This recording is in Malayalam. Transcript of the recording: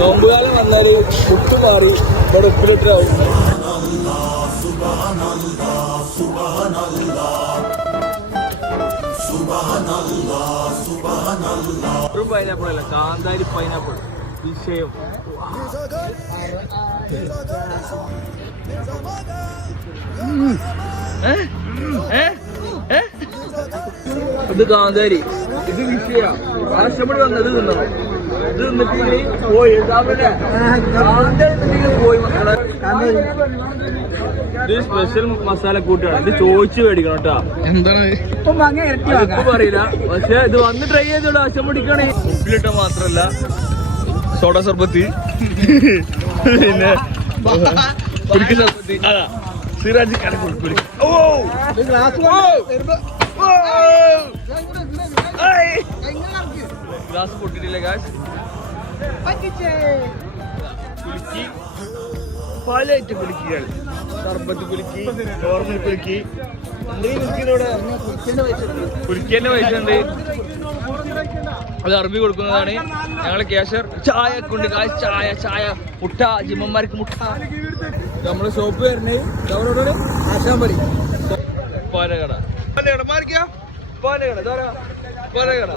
നോമ്പുകാലം വന്നാൽ മുട്ട് മാറി ഇവിടെ ഉപ്പിലിട്ടാവും. ഒരു പൈനാപ്പിൾ അല്ല, കാന്താരി പൈനാപ്പിൾ വിഷയം. ഇത് കാന്താരി, ഇത് വിഷയ. ആശമണി വന്നത് തിന്നണം. ഇത് നിന്നിട്ട് പോയി പോയി മക്കളെ. ഇത് സ്പെഷ്യൽ മസാല കൂട്ടാണ്. ഇത് ചോദിച്ചു മേടിക്കണം കേട്ടാ. എന്താണ് ഇപ്പൊ പറയില്ല, പക്ഷെ ഇത് വന്ന് ട്രൈ ചെയ്തോളൂ. ആശമണിക്കാണ് ഉപ്പിലിട്ട മാത്രല്ല സോഡ സർബത്തി, പിന്നെ കുടിക്കുന്ന സർബത്തി. അതാ സിറാജ് കുടിക്കും. ഗ്ലാസ് പൊട്ടിട്ടില്ല ഗായ്സ്. കുലുക്കി പല ഐറ്റം കുലുക്കികൾ. സർബത്ത് കുലുക്കി, നോർമൽ കുലുക്കി, കുലുക്കിന്റെ പൈസ ഉണ്ട്. അത് അറബി കൊടുക്കുന്നതാണ്. ഞങ്ങള് ക്യാഷർ ചായ കൊണ്ട് ഗായ്സ്. ചായ ചായ മുട്ട, ജിമ്മന്മാർക്ക് മുട്ട. നമ്മള് ഷോപ്പ് വരുന്നേ അവരോട് ആശാമ്പരി പാലകട. പാലകട മാറിക്കാ. പാലകട പാലകട.